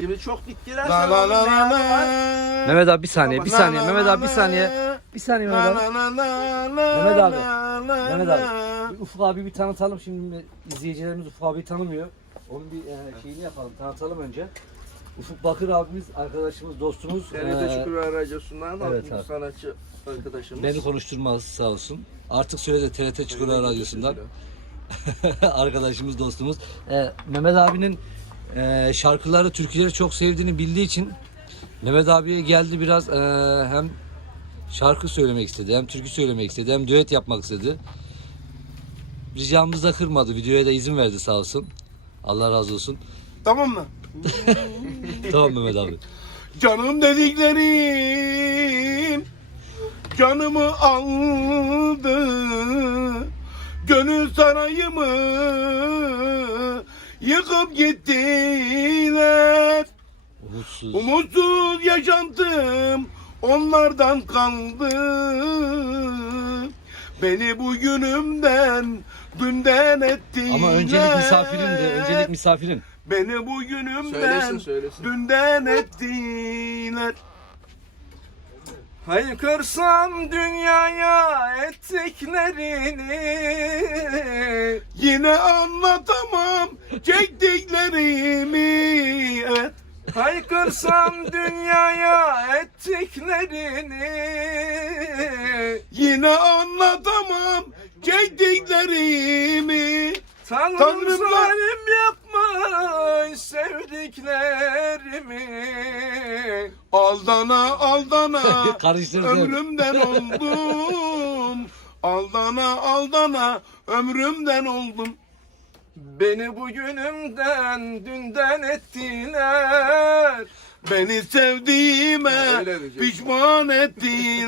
Şimdi çok diktiler. La la la la la. Mehmet abi bir saniye, bir saniye. Mehmet abi bir saniye. Bir saniye Mehmet abi. Mehmet abi. Mehmet abi. Bir Ufuk abi bir tanıtalım. Şimdi izleyicilerimiz Ufuk abi tanımıyor. Onun bir e, şeyini yapalım, tanıtalım önce. Ufuk Bakır abimiz, arkadaşımız, dostumuz. TRT Ee, Çukurova Radyosu'ndan evet evet, abi. sanatçı arkadaşımız. Beni konuşturmaz sağ olsun. Artık söyledi TRT Çukurova Radyosu'ndan. arkadaşımız, dostumuz. Ee, Mehmet abinin e, şarkıları, türküleri çok sevdiğini bildiği için Mehmet abiye geldi biraz e, hem şarkı söylemek istedi, hem türkü söylemek istedi, hem düet yapmak istedi. Ricamızı da kırmadı, videoya da izin verdi sağ olsun. Allah razı olsun. Tamam mı? tamam Mehmet abi. Canım dediklerim canımı aldı. Gönül sarayımı yıkıp gittiler. Umutsuz. Umutsuz yaşantım onlardan kaldı. Beni bugünümden dünden ettiler. Ama öncelik misafirin de, öncelik misafirin. Beni bugünümden Söylesin söylesin. dünden ettiler. Haykırsam dünyaya ettiklerini Yine anlatamam çektiklerimi. Evet. Haykırsam dünyaya ettiklerini Yine anlatamam çektiklerimi. Tanrım, Tanrım yapmış sevdiklerimi Aldana aldana ömrümden oldum. Aldana aldana ömrümden oldum. Beni bugünümden dünden ettiler Beni sevdiğime Öyle diyecek. pişman ettiler.